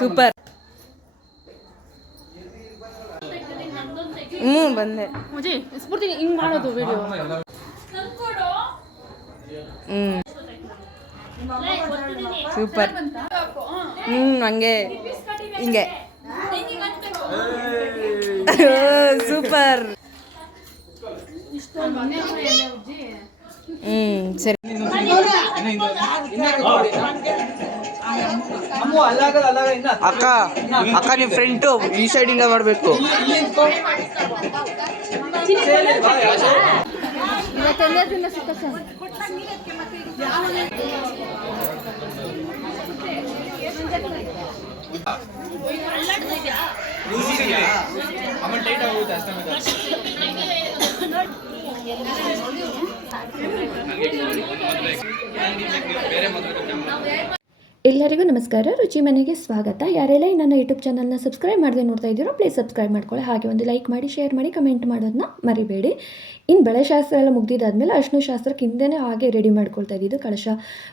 Super. ಬಂದೆ. ಹಿಂಗ್ ಮಾಡೋದು ವಿಡಿಯೋ. ಸೂಪರ್. ಹಂಗೆ ಹಿಂಗೆ ಸೂಪರ್. ಸರಿ. ಅಕ್ಕ ಅಕ್ಕ ನಿಮ್ಮ ಫ್ರೆಂಟು ಈ ಸೈಡಿಂದ ಮಾಡಬೇಕು. ಎಲ್ಲರಿಗೂ ನಮಸ್ಕಾರ. ರುಚಿ ಮನೆಗೆ ಸ್ವಾಗತ. ಯಾರೆಲ್ಲ ನನ್ನ ಯೂಟ್ಯೂಬ್ ಚಾನಲ್ನ ಸಬ್ಸ್ಕ್ರೈಬ್ ಮಾಡದೆ ನೋಡ್ತಾ ಇದ್ದೀರೋ ಪ್ಲೀಸ್ ಸಬ್ಸ್ಕ್ರೈಬ್ ಮಾಡ್ಕೊಳ್ಳಿ. ಹಾಗೆ ಒಂದು ಲೈಕ್ ಮಾಡಿ, ಶೇರ್ ಮಾಡಿ, ಕಮೆಂಟ್ ಮಾಡೋದನ್ನ ಮರಿಬೇಡಿ. ಇನ್ನು ಬಳೆ ಶಾಸ್ತ್ರ ಎಲ್ಲ ಮುಗ್ದಿದ್ದಾದಮೇಲೆ ಅರ್ಶಿನ ಶಾಸ್ತ್ರಕ್ಕೆ ಹಿಂದೆನೇ ಹಾಗೆ ರೆಡಿ ಮಾಡ್ಕೊಳ್ತಾ ಇದ್ದಿದ್ದು. ಕಳಶ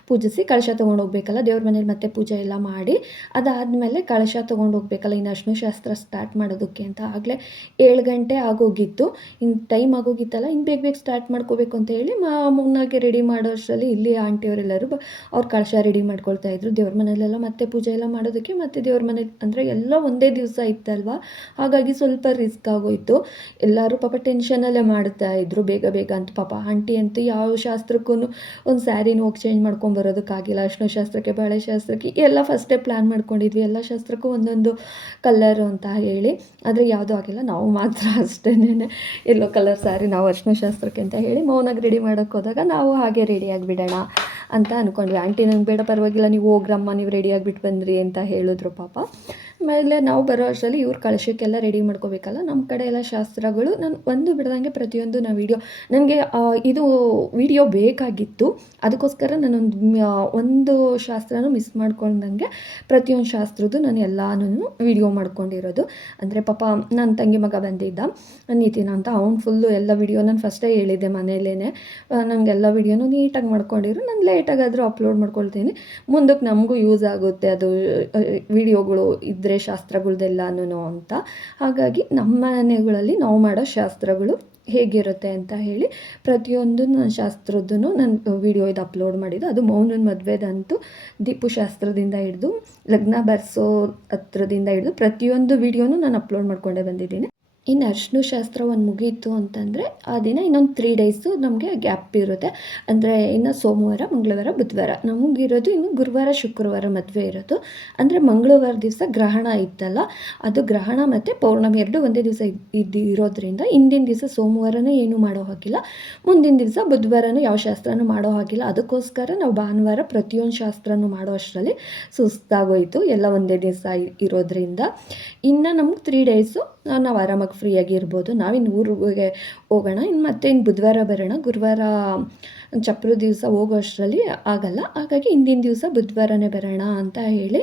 ಪೂಜಿಸಿ ಕಳಶ ತೊಗೊಂಡು ಹೋಗ್ಬೇಕಲ್ಲ ದೇವ್ರ ಮನೇಲಿ, ಮತ್ತೆ ಪೂಜೆ ಎಲ್ಲ ಮಾಡಿ ಅದಾದಮೇಲೆ ಕಳಶ ತೊಗೊಂಡು ಹೋಗ್ಬೇಕಲ್ಲ ಇನ್ನು ಅರ್ಶಿನ ಶಾಸ್ತ್ರ ಸ್ಟಾರ್ಟ್ ಮಾಡೋದಕ್ಕೆ ಅಂತ. ಆಗಲೇ 7 ಗಂಟೆ ಆಗೋಗಿತ್ತು. ಇನ್ನು ಟೈಮ್ ಆಗೋಗಿತ್ತಲ್ಲ, ಇನ್ನು ಬೇಗ ಬೇಗ ಸ್ಟಾರ್ಟ್ ಮಾಡ್ಕೋಬೇಕು ಅಂತ ಹೇಳಿ ಮುನ್ನಾಗೆ ರೆಡಿ ಮಾಡೋ ಅಷ್ಟರಲ್ಲಿ ಇಲ್ಲಿ ಆಂಟಿಯವರೆಲ್ಲರೂ ಅವ್ರು ಕಳಶ ರೆಡಿ ಮಾಡ್ಕೊಳ್ತಾ ಇದ್ರು ದೇವ್ರ ಮನೇಲೆಲ್ಲ. ಮತ್ತೆ ಪೂಜೆ ಎಲ್ಲ ಮಾಡೋದಕ್ಕೆ ಮತ್ತೆ ದೇವ್ರ ಮನೆ ಅಂದರೆ ಎಲ್ಲ ಒಂದೇ ದಿವಸ ಇತ್ತಲ್ವ, ಹಾಗಾಗಿ ಸ್ವಲ್ಪ ರಿಸ್ಕ್ ಆಗೋಯಿತು. ಎಲ್ಲರೂ ಪಾಪ ಟೆನ್ಷನಲ್ಲೇ ಮಾಡ್ತಾ ಇದ್ರು ಬೇಗ ಬೇಗ ಅಂತ. ಪಾಪ ಆಂಟಿ ಅಂತೂ ಯಾವ ಶಾಸ್ತ್ರಕ್ಕೂ ಒಂದು ಸ್ಯಾರಿನ ಹೋಗಿ ಚೇಂಜ್ ಮಾಡ್ಕೊಂಬರೋದಕ್ಕಾಗಿಲ್ಲ. ಅರ್ಶಿನ ಶಾಸ್ತ್ರಕ್ಕೆ, ಬಳೆ ಶಾಸ್ತ್ರಕ್ಕೆ ಎಲ್ಲ ಫಸ್ಟೇ ಪ್ಲ್ಯಾನ್ ಮಾಡ್ಕೊಂಡಿದ್ವಿ. ಎಲ್ಲ ಶಾಸ್ತ್ರಕ್ಕೂ ಒಂದೊಂದು ಕಲರು ಅಂತ ಹೇಳಿ, ಆದರೆ ಯಾವುದೂ ಆಗಿಲ್ಲ. ನಾವು ಮಾತ್ರ ಅಷ್ಟೇನೆ ಎಲ್ಲೋ ಕಲರ್ ಸ್ಯಾರಿ ನಾವು ಅರ್ಶಿನ ಶಾಸ್ತ್ರಕ್ಕೆ ಅಂತ ಹೇಳಿ ಮೌನಾಗಿ ರೆಡಿ ಮಾಡೋಕ್ಕೆ ಹೋದಾಗ ನಾವು ಹಾಗೆ ರೆಡಿಯಾಗಿಬಿಡೋಣ ಅಂತ ಅಂದ್ಕೊಂಡ್ವಿ. ಆಂಟಿ ನಂಗೆ ಬೇಡ ಪರವಾಗಿಲ್ಲ ನೀವು ಹೋಗ್ರಮ್ಮ, ನೀವು ರೆಡಿಯಾಗಿಬಿಟ್ಟು ಬಂದ್ರಿ ಅಂತ ಹೇಳಿದ್ರು ಪಾಪ. ಆಮೇಲೆ ನಾವು ಬರೋ ಅಷ್ಟರಲ್ಲಿ ಇವ್ರು ಕಳಶಕ್ಕೆಲ್ಲ ರೆಡಿ ಮಾಡ್ಕೋಬೇಕಲ್ಲ. ನಮ್ಮ ಕಡೆ ಎಲ್ಲ ಶಾಸ್ತ್ರಗಳು ನಾನು ಒಂದು ಬಿಡ್ದಂಗೆ ಪ್ರತಿಯೊಂದು ನನಗೆ ಇದು ವಿಡಿಯೋ ಬೇಕಾಗಿತ್ತು. ಅದಕ್ಕೋಸ್ಕರ ಒಂದು ಶಾಸ್ತ್ರನೂ ಮಿಸ್ ಮಾಡ್ಕೊಂಡಂಗೆ ಪ್ರತಿಯೊಂದು ಶಾಸ್ತ್ರದ್ದು ನಾನು ಎಲ್ಲನೂ ವಿಡಿಯೋ ಮಾಡ್ಕೊಂಡಿರೋದು. ಅಂದರೆ ಪಾಪ ನನ್ನ ತಂಗಿ ಮಗ ಬಂದಿದ್ದ ನೀತಿನ ಅಂತ, ಅವ್ನು ಫುಲ್ಲು ಎಲ್ಲ ವಿಡಿಯೋ ನಾನು ಫಸ್ಟೇ ಹೇಳಿದ್ದೆ ಮನೇಲೇ ನನಗೆಲ್ಲ ವಿಡಿಯೋನು ನೀಟಾಗಿ ಮಾಡ್ಕೊಂಡಿರು, ನಾನು ಲೇಟಾಗಾದರೂ ಅಪ್ಲೋಡ್ ಮಾಡ್ಕೊಳ್ತೀನಿ, ಮುಂದಕ್ಕೆ ನಮಗೂ ಯೂಸ್ ಆಗುತ್ತೆ ಅದು ವಿಡಿಯೋಗಳು ಇದ್ದರೆ ಶಾಸ್ತ್ರಗಳ್ದೆಲ್ಲನೂ ಅಂತ. ಹಾಗಾಗಿ ನಮ್ಮ ಮನೆಗಳಲ್ಲಿ ನಾವು ಮಾಡೋ ಶಾಸ್ತ್ರಗಳು ಹೇಗಿರುತ್ತೆ ಅಂತ ಹೇಳಿ ಪ್ರತಿಯೊಂದು ನನ್ನ ಶಾಸ್ತ್ರದ್ದು ನಾನು ವಿಡಿಯೋ ಇದು ಅಪ್ಲೋಡ್ ಮಾಡಿದ್ದು. ಅದು ಮೌನನ ಮದುವೆದಂತೂ ದೀಪು ಶಾಸ್ತ್ರದಿಂದ ಹಿಡಿದು ಲಗ್ನ ಬರ್ಸೋ ಹತ್ರದಿಂದ ಹಿಡಿದು ಪ್ರತಿಯೊಂದು ವಿಡಿಯೋನೂ ನಾನು ಅಪ್ಲೋಡ್ ಮಾಡ್ಕೊಂಡೇ ಬಂದಿದ್ದೀನಿ. ಇನ್ನು ಅರ್ಶಿನ ಶಾಸ್ತ್ರ ಒಂದು ಮುಗೀತು ಅಂತಂದರೆ ಆ ದಿನ ಇನ್ನೊಂದು 3 ಡೇಸು ನಮಗೆ ಗ್ಯಾಪ್ ಇರುತ್ತೆ. ಅಂದರೆ ಇನ್ನು ಸೋಮವಾರ, ಮಂಗಳವಾರ, ಬುಧವಾರ ನಮಗಿರೋದು. ಇನ್ನು ಗುರುವಾರ, ಶುಕ್ರವಾರ ಮದುವೆ ಇರೋದು. ಅಂದರೆ ಮಂಗಳವಾರ ದಿವಸ ಗ್ರಹಣ ಇತ್ತಲ್ಲ, ಅದು ಗ್ರಹಣ ಮತ್ತು ಪೌರ್ಣಮಿ ಎರಡು ಒಂದೇ ದಿವಸ ಇರೋದ್ರಿಂದ ಹಿಂದಿನ ದಿವಸ ಸೋಮವಾರನೂ ಏನೂ ಮಾಡೋ ಹಾಗಿಲ್ಲ, ಮುಂದಿನ ದಿವಸ ಬುಧವಾರನೂ ಯಾವ ಶಾಸ್ತ್ರನೂ ಮಾಡೋ ಹಾಗಿಲ್ಲ. ಅದಕ್ಕೋಸ್ಕರ ನಾವು ಭಾನುವಾರ ಪ್ರತಿಯೊಂದು ಶಾಸ್ತ್ರನೂ ಮಾಡೋ ಅಷ್ಟರಲ್ಲಿ ಸುಸ್ತಾಗೋಯಿತು, ಎಲ್ಲ ಒಂದೇ ದಿವಸ ಇರೋದ್ರಿಂದ. ಇನ್ನು ನಮ್ಗೆ 3 ಡೇಸು ನಾವು ಆರಾಮಾಗಿ ಫ್ರೀಯಾಗಿರ್ಬೋದು. ನಾವಿನ್ನು ಊರಿಗೆ ಹೋಗೋಣ, ಇನ್ನು ಬುಧವಾರ ಬರೋಣ. ಗುರುವಾರ ಚಪ್ರ ದಿವಸ ಹೋಗೋ ಅಷ್ಟರಲ್ಲಿ ಆಗಲ್ಲ, ಹಾಗಾಗಿ ಹಿಂದಿನ ದಿವಸ ಬುಧವಾರನೇ ಬರೋಣ ಅಂತ ಹೇಳಿ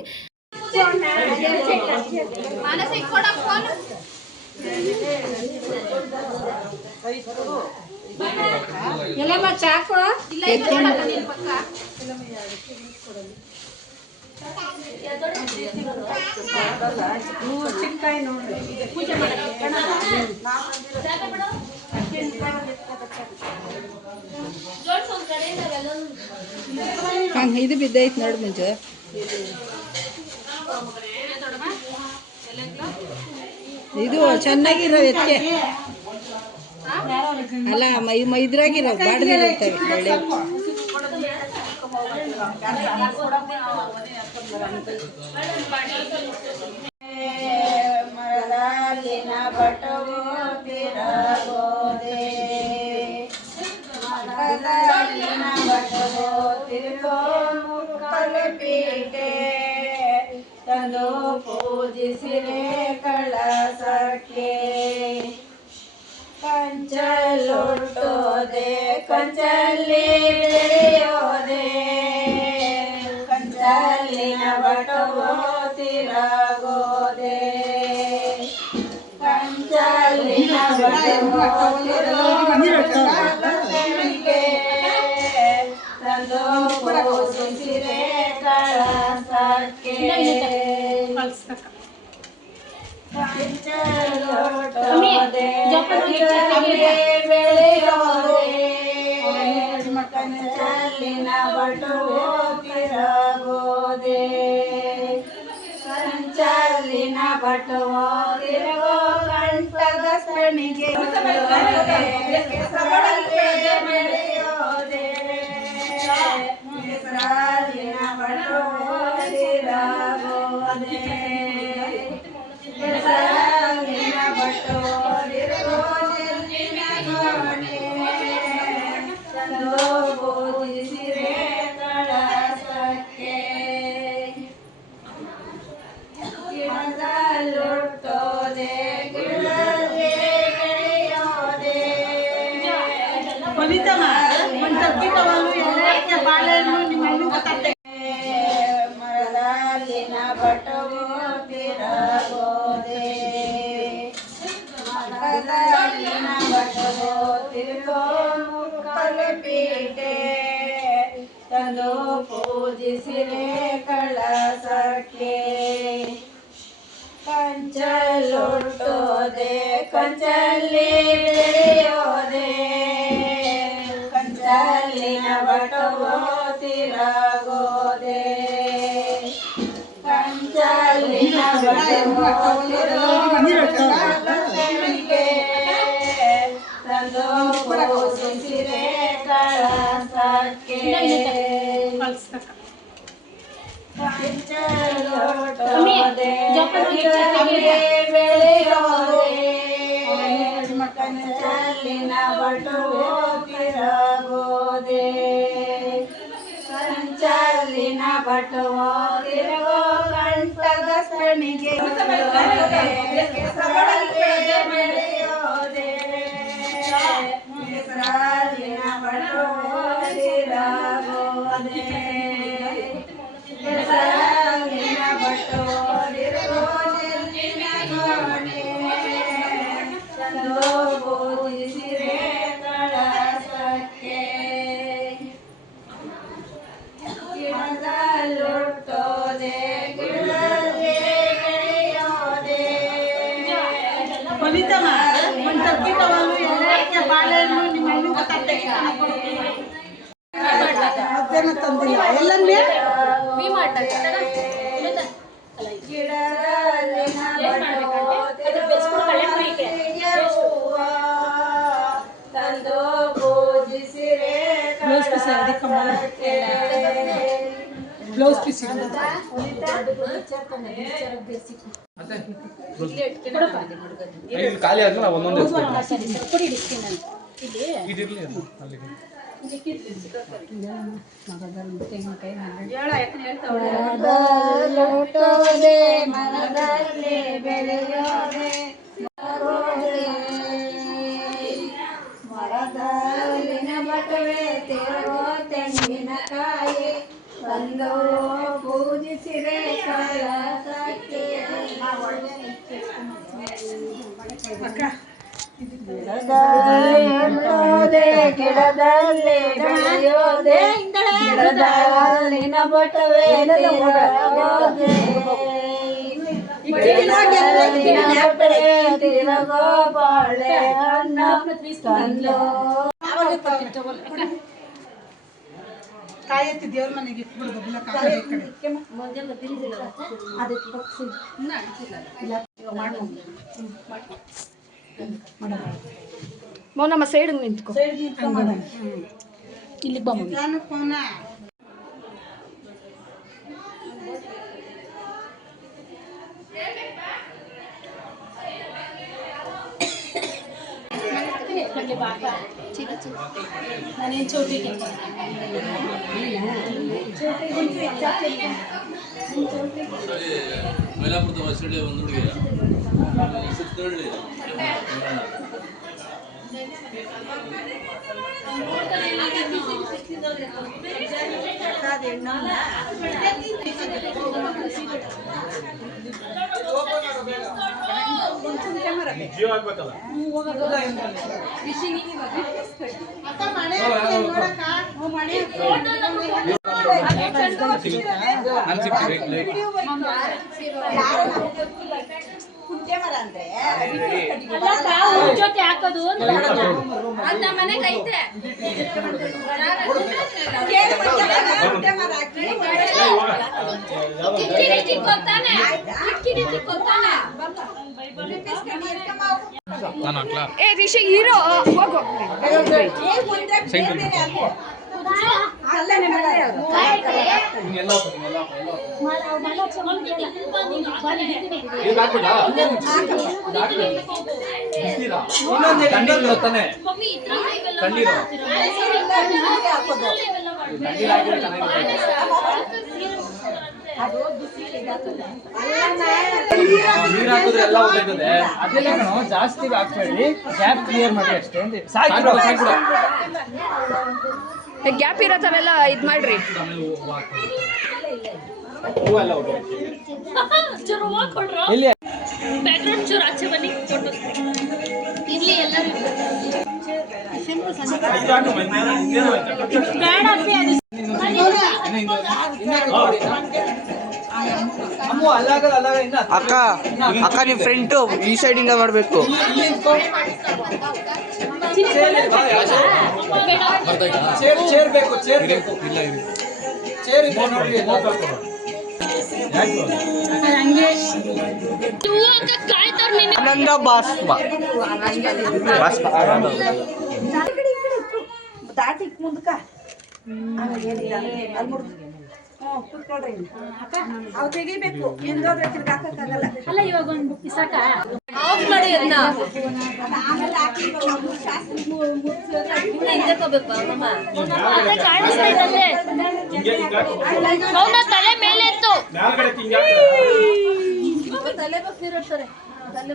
ಇದು ಬಿದ್ದೈತೆ ನೋಡಿ ಮುಂಚೆ. ಇದು ಚೆನ್ನಾಗಿರೋ ಎತ್ತೆ ಅಲ್ಲ, ಇದ್ರಾಗಿರೋ ಬಾಡ್ದಿರ್ತವೆ ಒಳ್ಳೆ. ಮರದಾಲಿನ ಬಟವು ತಿರಗೋದೆ, ಮರದಾಲಿನ ಬಟವು ತಿರುಗೋ ಮುಕ್ಕಲಪೀಠೆ, ತಂದು ಪೂಜಿಸಿರೆ ಕಳಸಕ್ಕೆ. ಕಂಚಲೊಟ್ಟೋದೆ ಕಂಚಲ್ಲಿ ಬೆಳೆಯೋದೆ, ಕಂಚಲ್ಲಿನ ಬಟವು ತಿರಗೋದೆ, ಕಂಚಲ್ಲಿನ ಬಟವು ತಿರಗೋದೆ, ತಂದು ಪೂಜಿಸಿರೆ ಕಳಸಕ್ಕೆ. ಕಳಸಕ್ಕೆ ಕಂಚಲೊಟ್ಟೋದೆ ಬೆಳೆಯೋದೆ ಕಂಚಲಿನ ಬಟುವು ತಿರಗೋದೆ ಕಂಚಲಿನ ಬಟುವು ತಿರುಗೋ ಕಂಠದ ಸಣಿಗೆ ಬೆಳೆಯೋದೆ ಹೆಸರಾಲಿನ ಬಟುವು ತಿರಗೋದೆ ಹೆಸರಾಲಿನ ಬಟುವು ತಿರುಗೋ ಚೆಲ್ಲಿನ ಗೋಣೆ ಚಂದೋ ಬೋಧಿಸಿರೆ ಕಳಸಕ್ಕೆ ಗಿಡದಲ್ಲುಟ್ಟೋದೆ ಗಿಡದಲ್ಲಿ ಬೆಳೆಯೋದೆ ಮರದಲ್ಲಿನ ಬಟವು ತಿರಗೋದೆ ಮರದಲ್ಲಿನ ಬಟವು ತಿರುಗೋ ಮುಕ್ಕಲು ಪೀಠೆ ತಂದು ಪೂಜಿಸಿರೆ ಕಳಸಕ್ಕೆ ಕಂಚಲೊಟ್ಟೋದೆ ಕಂಚಲ್ಲಿ ಬೆಳೆಯೋದೆ ಕಂಚಲಿನ ಬಟವು ತಿರಗೋದೆ ಕಂಚಲಿನ ಬಟವು ತಿರಗೋದೆ ತಂದು ಪೂಜಿಸಿರೆ ಕಳಸಕ್ಕೆ ಕಂಚಲೊಟ್ಟೋದೆ ಬೆಳೆಯೋದೆ ಕಂಚಲಿನ ಬಟುವು ತಿರಗೋದೆ ಕಂಚಲಿನ ಬಟುವು ತಿರುಗೋ ಕಂಠದ ಸಣಿಗೆ ಬೆಳೆಯೋದೆ ಹೆಸರಾಲಿನ ಬಟುವು ತಿರಗೋದೆ ಹೆಸರಾಲಿನ ಬಟುವು ತಿರುಗೋ ಚೆಲ್ಲಿನ ಗೋಣೆ ಚಂದೋ ಬೋಧಿಸಿರೆ ಕಳಸಕ್ಕೆ ಗಿಡದಲ್ಲುಟ್ಟೋದೆ ಗಿಡದಲ್ಲಿ ಬೆಳೆಯೋದೆ ಗಿಡದಲ್ಲಿನ ಬಟವು ಹೂವ ತಂದು ಪೂಜಿಸಿರೆ ಕಳಸಕ್ಕೆ ಬ್ಲೌಸ್ ಪೀಸ್ ಖಾಲಿ ಆದ್ಮೇಲೆ ಒಂದೊಂದು ಮರದಲ್ಲುಟ್ಟೋದೆ ಮರದಲ್ಲಿ ಬೆಳೆಯೋದೆ ಮರದಲ್ಲಿನ ಬಟುವೆ ತಿರುಗೋ ತೆಂಗಿನಕಾಯಿ ತಂದು ಪೂಜಿಸಿರೆ ಕಳಸಕ್ಕೆ ಗಿಡದಲ್ಲುಟ್ಟೋದೆ ಗಿಡದಲ್ಲಿ ಬೆಳೆಯೋದೆ ಗಿಡದಲ್ಲಿನ ಬಟುವೆ ತಿರಗೋದೆ ತಿರಗೋ ಬಾಳೆ ಹಣ್ಣ ತಂದು ಕಾಯತ್ತಿ ದೇವ್ರ ಮನೆಗೆ ಇಟ್ಬಿಡ್ದು ಮೌನಮ್ಮ ಸೈಡ್ ನಿಂತ್ಕೊ ಇಲ್ಲಿಗೆ ಬಾ ನಾನೇನು ಚೌಟಿ ಮೈಲಾಪುರದ ಹೊಸಳ್ಳಿ ಒಂದು ಹುಡುಗಿ ಸುತ್ತಳ್ಳಿ ಮನೆ ನಾನು ಸಿಗ್ತೀವಿ ಜೊತೆ ಹಾಕೋದು ಮನೆಗೆ ಐತೆ ನಾನು ಹಾಕ್ಲಾ ಏ ರಿಷಿ ಹೀರೋ ಹೋಗು ನೀರ್ ಹಾಕಿದ್ರೆ ಎಲ್ಲ ಹೋಗ್ತದೆ ಅದೆಲ್ಲ ಜಾಸ್ತಿ ಹಾಕ್ಬೇಡಿ ಗ್ಯಾಪ್ ಕ್ಲಿಯರ್ ಮಾಡಿ ಅಷ್ಟೇ ಸಾಕು ಗ್ಯಾಪ್ ಇರೋ ಥರ ಎಲ್ಲ ಇದು ಮಾಡ್ರಿ ಇಲ್ಲಿ ಬ್ಯಾಕ್ಗ್ರೌಂಡ್ ಚೂರು ಆಚೆ ಬನ್ನಿ ಫೋಟೋ ಇರ್ಲಿ ಎಲ್ಲರೂ ಅಮ್ಮ ಅಲ್ಲಾಗಲ್ಲ ಇನ್ನ ಅಕ್ಕ ಅಕ್ಕ ನಿಮ್ ಫ್ರೆಂಟು ಈ ಸೈಡಿಂದ ಮಾಡಬೇಕು. ಚೇರ್ ಬೇಕು ಚೇರ್ ಬೇಕು ಇಲ್ಲ ಇದೆ ಚೇರ್ ಇದೆ ನೋಡಿ ಆನಂದ ಬಾಷ್ಪ ದಾಟಿಕ್ ಮುಂದಕ ಕುತ್ಕೊಳ್ರಿ ಅವ್ ತೆಗಿಬೇಕು ಹಿಂದೋದ್ರೆ ತಿರ್ಗಿ ಹಾಕಕ್ಕಾಗಲ್ಲ. ಅಲ್ಲ ಇವಾಗ ಒಂದು ಇಸಾಕ ಆಫ್ ಮಾಡಿ ಅದನ್ನ ಆಮೇಲೆ ಹಾಕಿ ಶಾಸ್ತ್ರ ಅದೇ ಕಾಣಿಸ್ತೈತಲ್ಲೇ ಅವನ ತಲೆ ಮೇಲೆ ಎತ್ತು ತಲೆ ಬಗ್ಸಿರ್ತಾರೆ ತಲೆ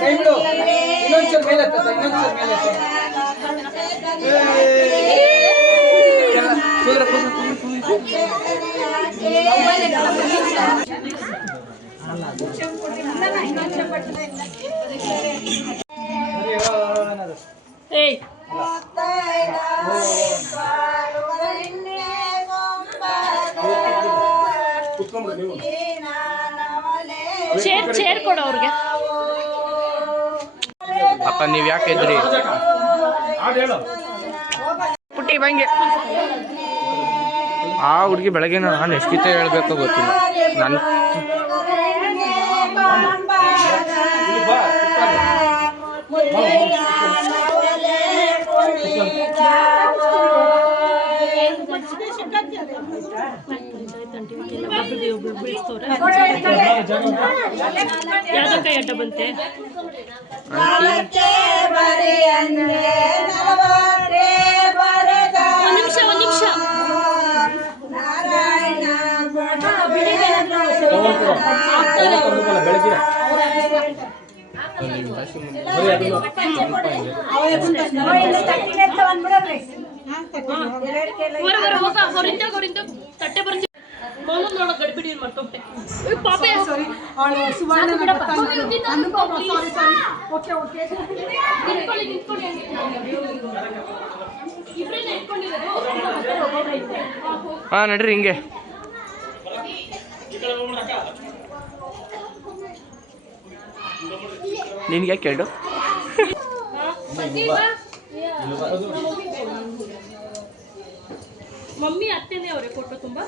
ಕೈ ಬಿಡು ಇನ್ನೊಂಚೂರು ಮೇಲೆ ಎತ್ತದ ಇನ್ನೊಂಚೂರು ಮೇಲೆ ಏಯ್ ಚೇರ್ ಕೊಡು ಅವ್ರಿಗೆ ಅಕ್ಕ ನೀವ್ ಯಾಕೆ ಇದ್ರಿ ಪುಟ್ಟಿ ಬಂಗೆ ಆ ಹುಡುಗಿ ಬೆಳಗ್ಗೆ ನಾನು ಎಷ್ಟಿತ ಹೇಳ್ಬೇಕೋ ಗೊತ್ತಿಲ್ಲ. ನನ್ನ ಯಾವ್ದಕ್ಕ ಅಡ್ಡ ಬಂತೆ ಒಂದ್ ನಿಮಿಷ ಹೊರಿಂದ ತಟ್ಟೆ ಬರ್ತೀವಿ ನೋಡ ಗಡ್ಬಿಡಿ ಮಾಡ್ಕೊಂಡೆ ಪಾಪೆ ಸುವರ್ಣ ಹಾ ನಡ್ರಿ ಹಿಂಗೆ ನಿನ್ಗೆ ಯಾಕೆ ಕೇಳು ಮಮ್ಮಿ ಅತ್ತೆನೇ ಅವರೇ ಫೋಟೋ ತುಂಬಾ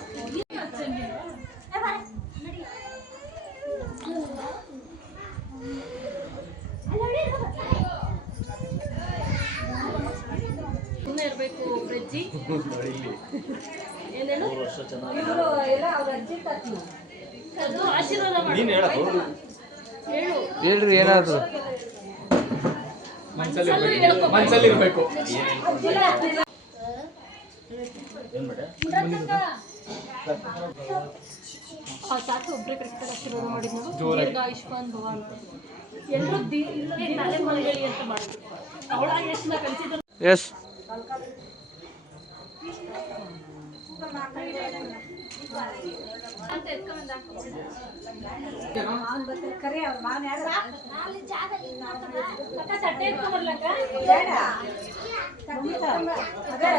ಸುಮ್ಮನೆ ಇರಬೇಕು ಬ್ರೆಜ್ಜಿ ಏನೇನು ಅದು ಆಶೀರ್ವಾದ ಮಾಡಿ ಹೇಳು ಹೇಳ್ರಿ ಏನಾದ್ರು ಮನ್ಸಲ್ಲಿ ಇರ್ಬೇಕು ಸಾಕು ಒಬ್ಬರೇ ಕರೆಕ್ಟ್ ಆಶೀರ್ವಾದ ಮಾಡಿದ್ನು ಆಯುಷ್ಮಾನ್ ಭವಾನ್ ಎಲ್ಲರೂ ತಲೆ ಮಲಗಳಿ ಅಂತ ಮಾಡಿದ್ರು ಅವಳ ಎಷ್ಟು ಕಲಿಸಿದ್ರು ಎಸ್ ಕರಿ ಅವ್ರ ಮಾವನ ಯಾರು ಅಕ್ಕ ತಟ್ಟೆ ಎತ್ಕೊಂಡ್ಬರ್ಲಕ್ಕ ಬೇಡ ಅದೇ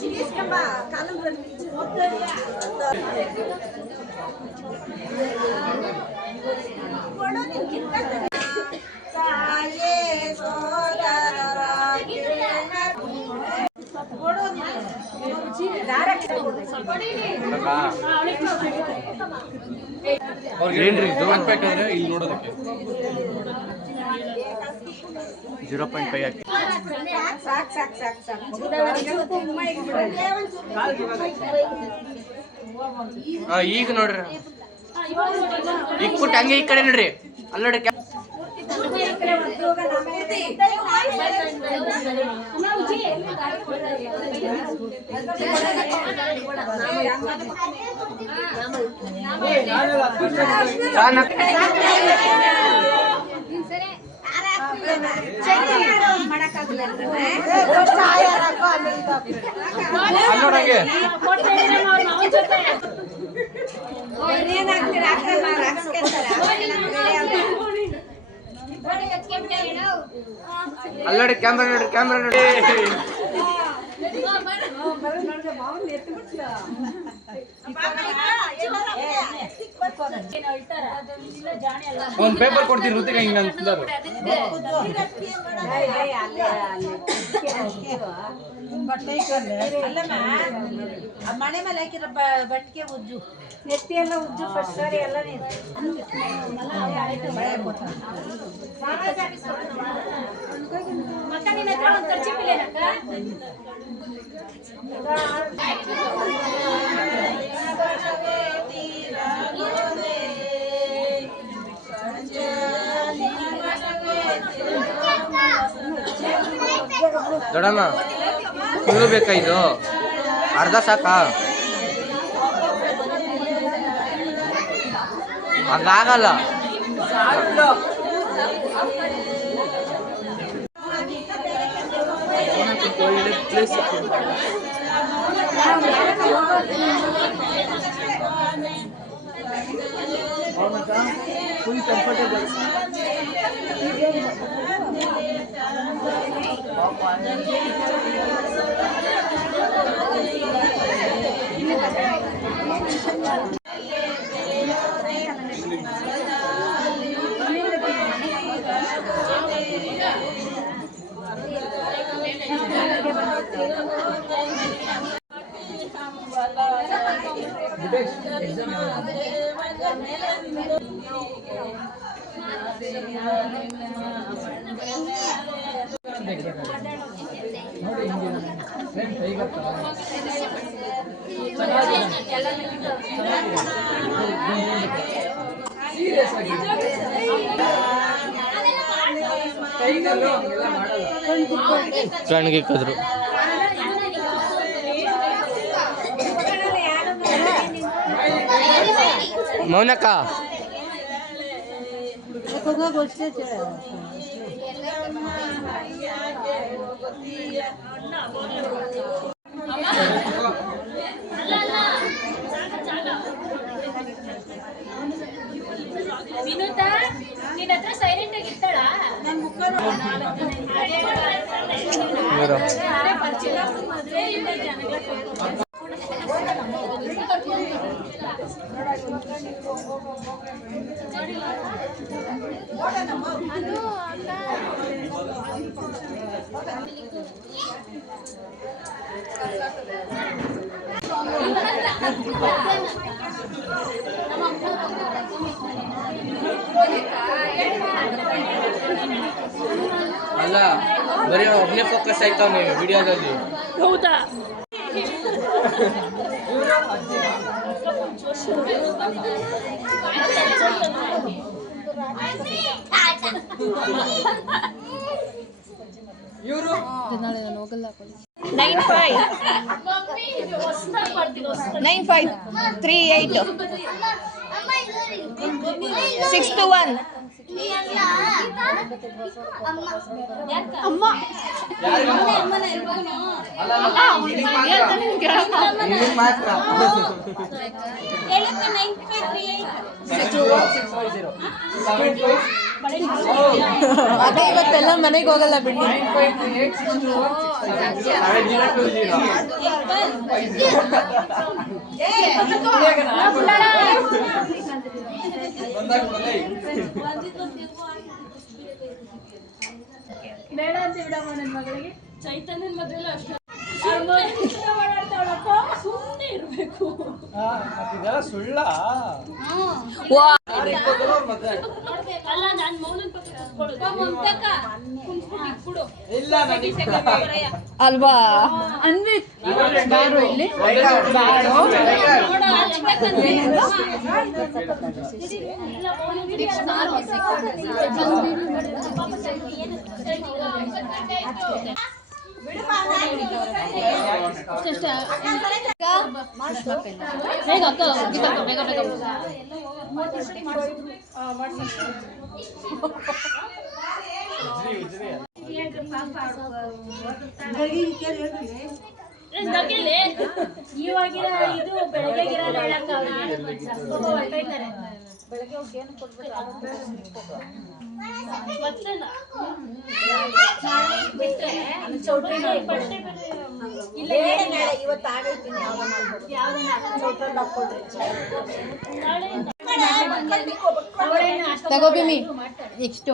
ಚಿಗಿಸ್ಕಮ್ಮ ಕಾಲಂ ತಾಯೇ ಸೋದರರಾಗಿ ಏನ್ರಿ ಇದು ಹಾಕ್ಬೇಕಾದ್ರೆ ಇಲ್ಲಿ ನೋಡೋದಕ್ಕೆ 0.5 ಹಾಕಿ. ಸಾಕು ಸಾಕು ಸಾಕು ಸಾಕು ಈಗ ನೋಡ್ರಿ ಈಗ ಪುಟ್ ಹಂಗೆ ಈ ಕಡೆ ನೋಡ್ರಿ ಅಲ್ಲಿ ನೋಡಿ ನೋಡಂಗೆ ಅಲ್ಲೋಡಿ ಕ್ಯಾಮ್ರಾ ನೋಡಿ ಕ್ಯಾಮ್ರಾ ನೋಡಿ ಒಂದ್ ಪೇಪರ್ ಕೊಡ್ತೀರಿ ಋತಿಕ ಹಿಂಗ ಅಂತಂದ್ರು ಮನೆ ಮೇಲೆ ಹಾಕಿರೋ ಬಟ್ಟಿಗೆ ಉಜ್ಜು ನೆತ್ತಿ ಎಲ್ಲ ಉಜ್ಜು ಫಸ್ಟ್ ಸಾರಿ ಎಲ್ಲ ಮಕ್ಕ ನಿನ್ನ ಹತ್ರ ಒಂದು ಖರ್ಚು ಬಿಲ್ಲೇನಕ್ಕ ದೊಡ್ಡಮ್ಮ ಇನ್ನು ಬೇಕಾ ಇದು ಅರ್ಧ ಸಾಕಾ ಹಂಗಾಗಲ್ಲ ಫುಲ್ ಕಂಫರ್ಟೇಬಲ್ ನೋಡಿ ಸೀರಿಯಸ್ ಆಗಿ ಕೈನಲ್ಲೂ ಹಂಗೆಲ್ಲ ಮಾಡಲ್ಲ ಕಣ್ಣಿಗೆ ಇಕ್ಕಿದ್ರು ಮೌನಕ್ಕ ವಿನೋದ ನಿನ್ನ ಹತ್ರ ಸೈಲೆಂಟ್ ಆಗಿ ಇರ್ತಾಳ ಮದುವೆ ಇಲ್ಲ ಜನಗಳ ಅಲ್ಲ ಬರೀ ಒಬ್ಬನೇ ಫೋಕಸ್ ಆಯ್ತಾವ ವಿಡಿಯೋದಲ್ಲಿ ಹೌದಾ ಇವರು 9538 621 ಅಮ್ಮ ಅದೇ ಇವತ್ತೆಲ್ಲ ಮನೆಗೆ ಹೋಗಲ್ಲ ಬಿಡಿ. ಬೇಡ ಅಂತ ಬಿಡಮ್ಮ ನನ್ನ ಮಗಳಿಗೆ. ಚೈತನ್ಯನ ಮದುವೆಲ್ಲ ಅಷ್ಟು ಸುಮ್ಮನೆ ಇರ್ಬೇಕು. ಇದೆಲ್ಲ ಸುಳ್ಳ. ಅಲ್ಲ ನಾನ್ ಮೌನನ್ ಪಕ್ಕ ಕುತ್ಕೊಳ್ಳೋದು. ಇಲ್ಲ ಅಲ್ವಾ ಅನ್ವಿತ್ ಬಾರು ಇಲ್ಲಿ ಬೇಗ ಅಕ್ಕ ಬೇಗ ಬೇಗ ಇವಾಗಿರ ಇದು ಬೆಳಗ್ಗೆಗಿರಲ್ಲ ಹೊರಟೋಯ್ತಾರೆ. ಬೆಳಗ್ಗೆ ಹೋಗಿ ಏನು ತಗೋಬಿಮಿ ನೆಕ್ಸ್ಟ್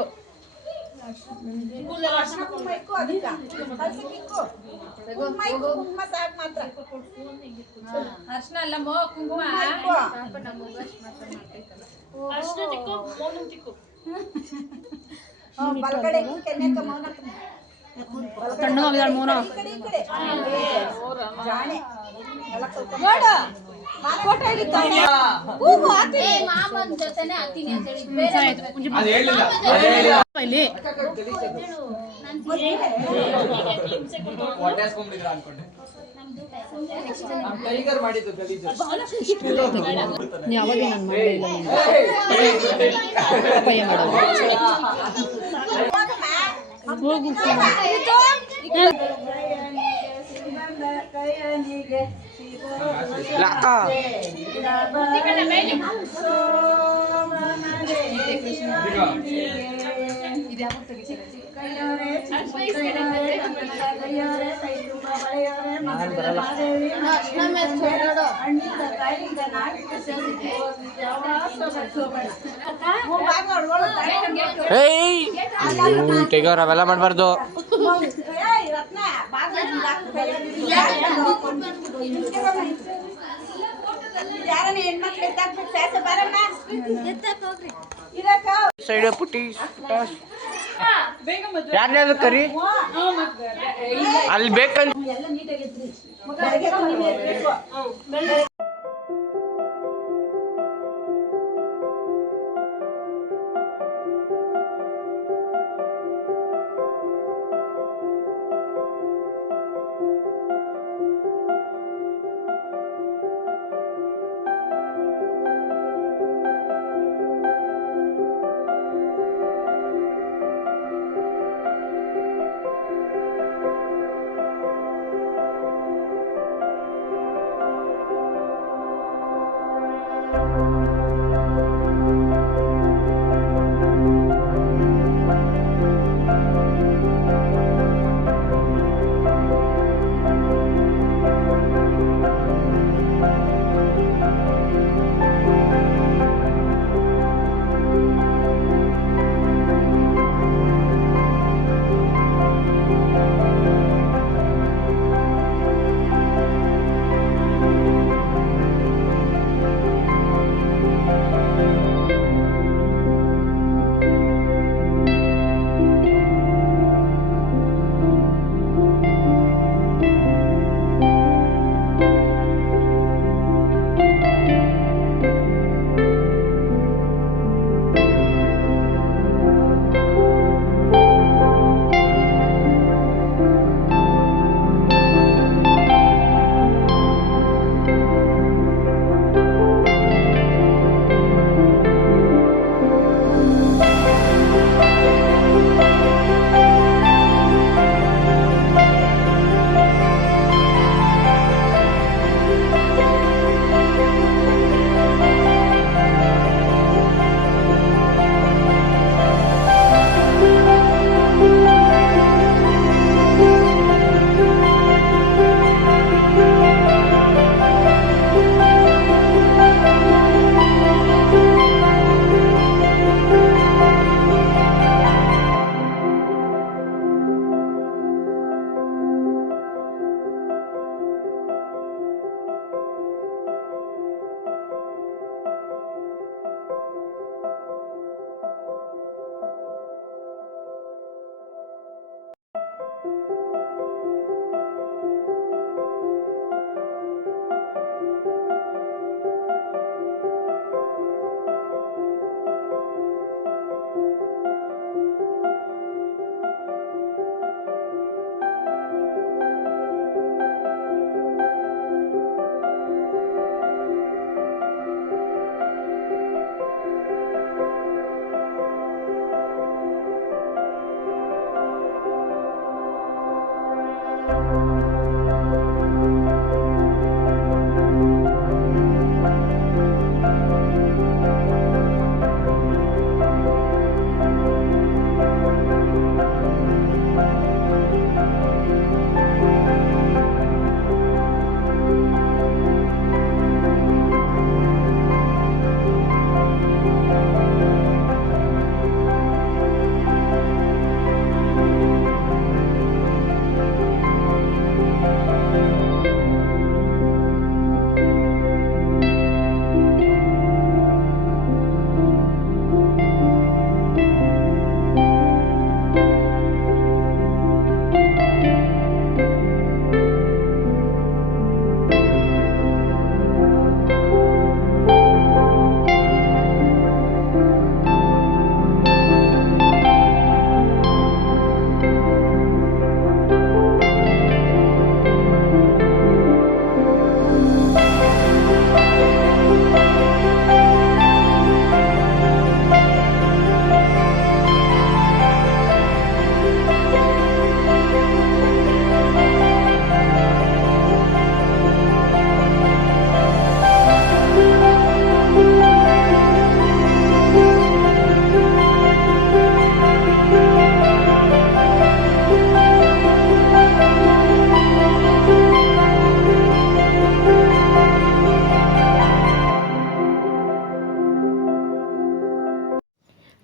ಅರ್ಶನ ಅಲ್ಲ ಮೋ ಕುಂಕುಮ ಅರ್ಶನ ತಿಕ್ಕು ಮೌನಂ ತಿಕ್ಕು. ತಣ್ಣಗಾಗಿದ್ದಾಳೆ ಮೌನ. ಮಾಮನ್ ಜೊತೆನೆ ಹತ್ತೀನಿ ಅಂತ ಹೇಳಿದ್ವಿ. ಅದು ಹೇಳಿಲ್ಲ ಇಲ್ಲಿ ಹೊಟ್ಟೆ ಹಾಸ್ಕೊಂಡ್ಬಿಟ್ಟಿದ್ರ ಅನ್ಕೊಂಡೆ. ಟೈಗರ್ ಮಾಡಿದ್ದು ಗಲೀಜು. ಯಾವಾಗ ನಾನು ಮಾಡಲಿಲ್ಲ ಅಪಾಯ ಮಾಡೋದು ಹೋಗು ಟೈಗರ್ ಅವೆಲ್ಲ ಮಾಡಬಾರ್ದು. ಸೈಡ್ ಪುಟ್ಟಿ ಯಾರನ್ನ ಕರಿ ಅಲ್ಲಿ ಬೇಕಂತ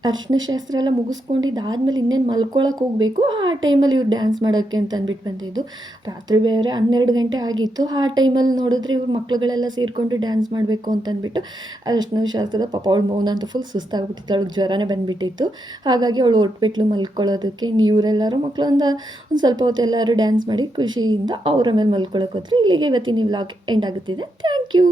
ಅರ್ಶಿನ ಶಾಸ್ತ್ರ ಎಲ್ಲ ಮುಗಿಸ್ಕೊಂಡು ಇದಾದಮೇಲೆ ಇನ್ನೇನು ಮಲ್ಕೊಳಕ್ಕೆ ಹೋಗಬೇಕು. ಆ ಟೈಮಲ್ಲಿ ಇವ್ರು ಡ್ಯಾನ್ಸ್ ಮಾಡೋಕ್ಕೆ ಅಂತ ಅಂದ್ಬಿಟ್ಟು ಬಂದಿದ್ದು. ರಾತ್ರಿ ಬೇರೆ 12 ಗಂಟೆ ಆಗಿತ್ತು. ಆ ಟೈಮಲ್ಲಿ ನೋಡಿದ್ರೆ ಇವ್ರ ಮಕ್ಳುಗಳೆಲ್ಲ ಸೇರಿಕೊಂಡು ಡ್ಯಾನ್ಸ್ ಮಾಡಬೇಕು ಅಂತ ಅಂದ್ಬಿಟ್ಟು ಅರ್ಶಿನ ಶಾಸ್ತ್ರದ ಪಾಪ ಅವಳು ಮೌನ ಅಂತೂ ಫುಲ್ ಸುಸ್ತಾಗ್ಬಿಟ್ಟಿತ್ತು, ಅವಳಿಗೆ ಜ್ವರನೇ ಬಂದುಬಿಟ್ಟಿತ್ತು. ಹಾಗಾಗಿ ಅವಳು ಹೊರಟ್ಬಿಟ್ಲು ಮಲ್ಕೊಳ್ಳೋದಕ್ಕೆ. ಇವರೆಲ್ಲರೂ ಮಕ್ಕಳು ಒಂದು ಸ್ವಲ್ಪ ಹೊತ್ತು ಎಲ್ಲರೂ ಡ್ಯಾನ್ಸ್ ಮಾಡಿ ಖುಷಿಯಿಂದ ಅವರ ಮೇಲೆ ಮಲ್ಕೊಳ್ಳೋಕೆ ಹೋದ್ರೆ. ಇಲ್ಲಿಗೆ ಇವತ್ತಿನ ವ್ಲಾಗ್ ಎಂಡ್ ಆಗುತ್ತಿದೆ. Thank you.